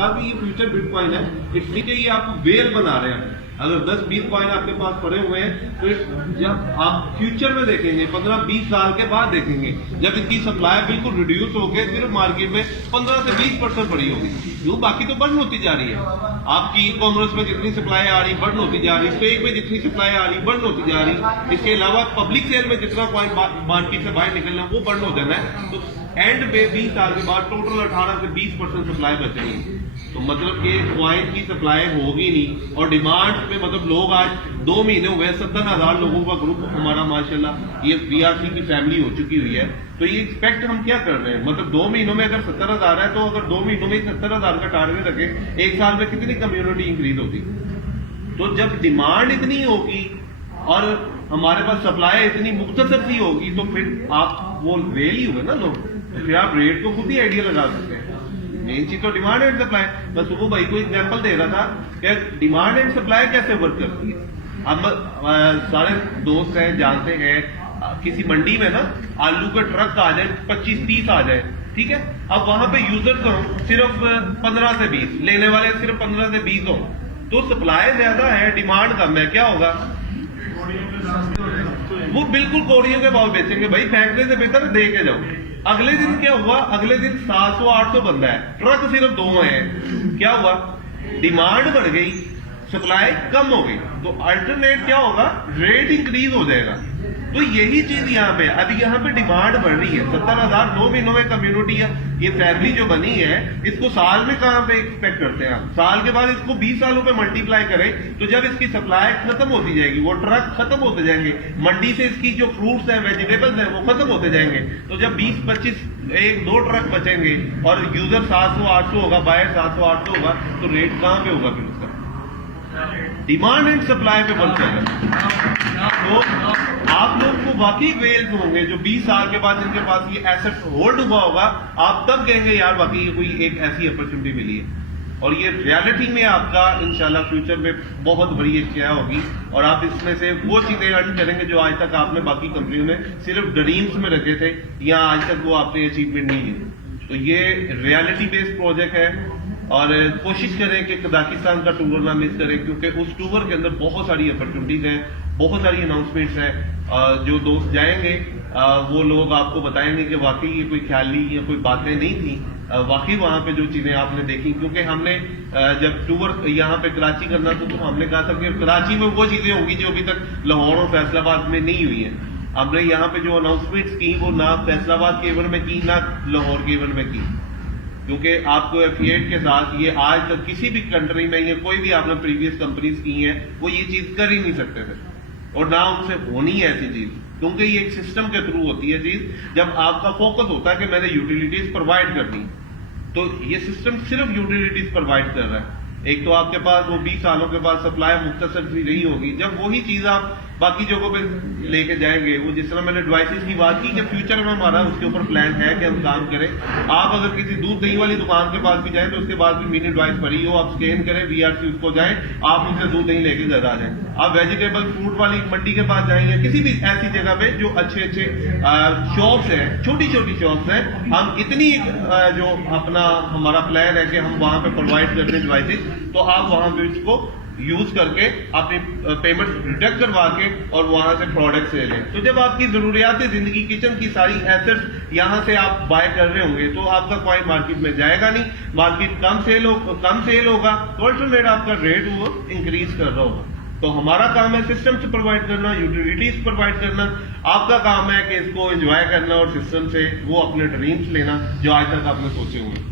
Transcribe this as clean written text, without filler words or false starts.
कहा कि ये फ्यूचर बिटकॉइन है, इसलिए ये आपको वेल बना रहे हैं। अगर 10-20 कॉइन आपके पास पड़े हुए हैं तो जब आप फ्यूचर में देखेंगे 15-20 साल के बाद देखेंगे जब इसकी सप्लाई बिल्कुल रिड्यूस होकर सिर्फ मार्केट में 15 से 20% बढ़ी होगी, क्यों बाकी तो बढ़ होती जा रही है। आपकी ई कॉमर्स में जितनी सप्लाई आ रही बढ़ होती जा रही, स्टेक में जितनी सप्लाई आ रही बढ़ होती जा रही, इसके अलावा पब्लिक सेल में जितना कॉइन मार्केट से बाहर निकलना वो बढ़ हो जाना है। तो एंड पे 20 साल के बाद टोटल 18 से 20% सप्लाई बचेगी। तो मतलब कि कॉइन की सप्लाई होगी नहीं और डिमांड में मतलब लोग आज 2 महीने हुए 70,000 लोगों का ग्रुप हमारा माशाल्लाह ये बीआरसी की फैमिली हो चुकी हुई है। तो ये एक्सपेक्ट हम क्या कर रहे हैं, मतलब 2 महीनों में अगर 70,000 है तो अगर 2 महीनों में 70,000 का टारगेट रखे, एक साल में कितनी कम्युनिटी इंक्रीज होती। तो जब डिमांड इतनी होगी और हमारे पास सप्लाई इतनी मुख्तसर सी होगी तो फिर आप वो वेल ही हुए ना लोग, तो फिर आप रेट को खुद ही आइडिया लगा सकते हैं। मेन चीज तो डिमांड एंड सप्लाई। मैं सुबह भाई को एग्जांपल दे रहा था कि डिमांड एंड सप्लाई कैसे वर्क करती है। हम सारे दोस्त हैं जानते हैं, किसी मंडी में ना आलू का ट्रक आ जाए 25-30 आ जाए, ठीक है, अब वहां पे यूजर हो सिर्फ 15 से 20, लेने वाले सिर्फ 15 से 20 हो, तो सप्लाई ज्यादा है डिमांड कम है, क्या होगा, वो बिल्कुल कोड़ियों के भाव बेचेंगे। भाई फैक्ट्री से बेहतर दे के जाओ। अगले दिन क्या हुआ, अगले दिन 700-800 बंदा है, ट्रक सिर्फ 2 है, क्या हुआ, डिमांड बढ़ गई, सप्लाई कम हो गई, तो अल्टरनेट क्या होगा, रेट इंक्रीज हो जाएगा। तो यही चीज यहाँ पे, अभी यहाँ पे डिमांड बढ़ रही है, 70,000 2 महीनों में कम्युनिटी है, ये फैमिली जो बनी है इसको साल में कहां पे एक्सपेक्ट करते हैं आप, साल के बाद इसको 20 सालों पे मल्टीप्लाई करें तो जब इसकी सप्लाई खत्म होती जाएगी, वो ट्रक खत्म होते जाएंगे, मंडी से इसकी जो फ्रूट्स हैं वेजिटेबल्स हैं वो खत्म होते जाएंगे, तो जब 20-25 1-2 ट्रक बचेंगे और यूजर 700-800 होगा, बायर 700-800 होगा, तो रेट कहां पे होगा फिर उसका, डिमांड एंड सप्लाई पे बन जाएगा। तो आप लोग को वाकई वेल्स होंगे जो 20 साल के बाद जिनके पास ये एसेट होल्ड हुआ होगा, आप तब कहेंगे यार वाकई ये कोई एक ऐसी अपॉर्चुनिटी मिली है, और ये रियलिटी में आपका इंशाल्लाह फ्यूचर में बहुत बड़ी एक क्या होगी, और आप इसमें से वो चीजें अर्न करेंगे जो आज तक आपने बाकी कंपनियों में सिर्फ ड्रीम्स में रखे थे या आज तक वो आपने अचीवमेंट नहीं है। तो ये रियलिटी बेस्ड प्रोजेक्ट है और कोशिश करें कि कजाकिस्तान का टूर ना मिस करें, क्योंकि उस टूर के अंदर बहुत सारी अपॉर्चुनिटीज हैं, बहुत सारी अनाउंसमेंट्स हैं। जो दोस्त जाएंगे वो लोग आपको बताएंगे कि वाकई ये कोई ख्याली या कोई बातें नहीं थी, वाकई वहां पे जो चीजें आपने देखी, क्योंकि हमने जब टूर यहाँ पे कराची करना था तो हमने कहा था कि कराची में वो चीजें होंगी जो अभी तक लाहौर और फैसलाबाद में नहीं हुई है। हमने यहाँ पे जो अनाउंसमेंट्स की वो ना फैसलाबाद के इवेंट में की ना लाहौर के इवेंट में की, क्योंकि आपको एफिएट के साथ ये आज तक किसी भी कंट्री में ये कोई भी आपने प्रीवियस कंपनीज की है वो ये चीज कर ही नहीं सकते थे, और ना उनसे होनी है ऐसी चीज, क्योंकि ये एक सिस्टम के थ्रू होती है चीज। जब आपका फोकस होता है कि मैंने यूटिलिटीज प्रोवाइड करनी, तो ये सिस्टम सिर्फ यूटिलिटीज प्रोवाइड कर रहा है। एक तो आपके पास वो 20 सालों के बाद सप्लाई मुख्तसर सी रही होगी, जब वही चीज आप बाकी जगहों पे लेके जाएंगे, वो जिस तरह मैंने डिवाइसेस की बात की कि फ्यूचर में हमारा उसके ऊपर प्लान है कि हम काम करें। आप अगर किसी दूध दही वाली दुकान के पास भी जाएं तो उसके बाद भी मिनी डिवाइस पड़ी हो, आप स्कैन करें वीआरसी उसको जाएं, आप उनसे दूध दही लेके घर आ जाएं। आप वेजिटेबल फ्रूट वाली मंडी के पास जाएंगे, किसी भी ऐसी जगह पे जो अच्छे शॉप्स हैं, छोटी छोटी शॉप्स हैं, हम इतनी जो अपना हमारा प्लान है कि हम वहां पे प्रोवाइड करते हैं डिवाइसेस, तो आप वहां पे उसको यूज करके अपनी पेमेंट डिडक्ट करवा के और वहां से प्रोडक्ट ले लें। तो जब आपकी जरूरियात जिंदगी किचन की सारी एसेट्स यहां से आप बाय कर रहे होंगे तो आपका कॉइन मार्केट में जाएगा नहीं, मार्केट कम सेल होगा, तो अल्टरनेट आपका रेट वो इंक्रीज कर रहा होगा। तो हमारा काम है सिस्टम से प्रोवाइड करना, यूटिलिटीज प्रोवाइड करना, आपका काम है कि इसको एंजॉय करना और सिस्टम से वो अपने ड्रीम्स लेना जो आज तक आपने सोचे हुए।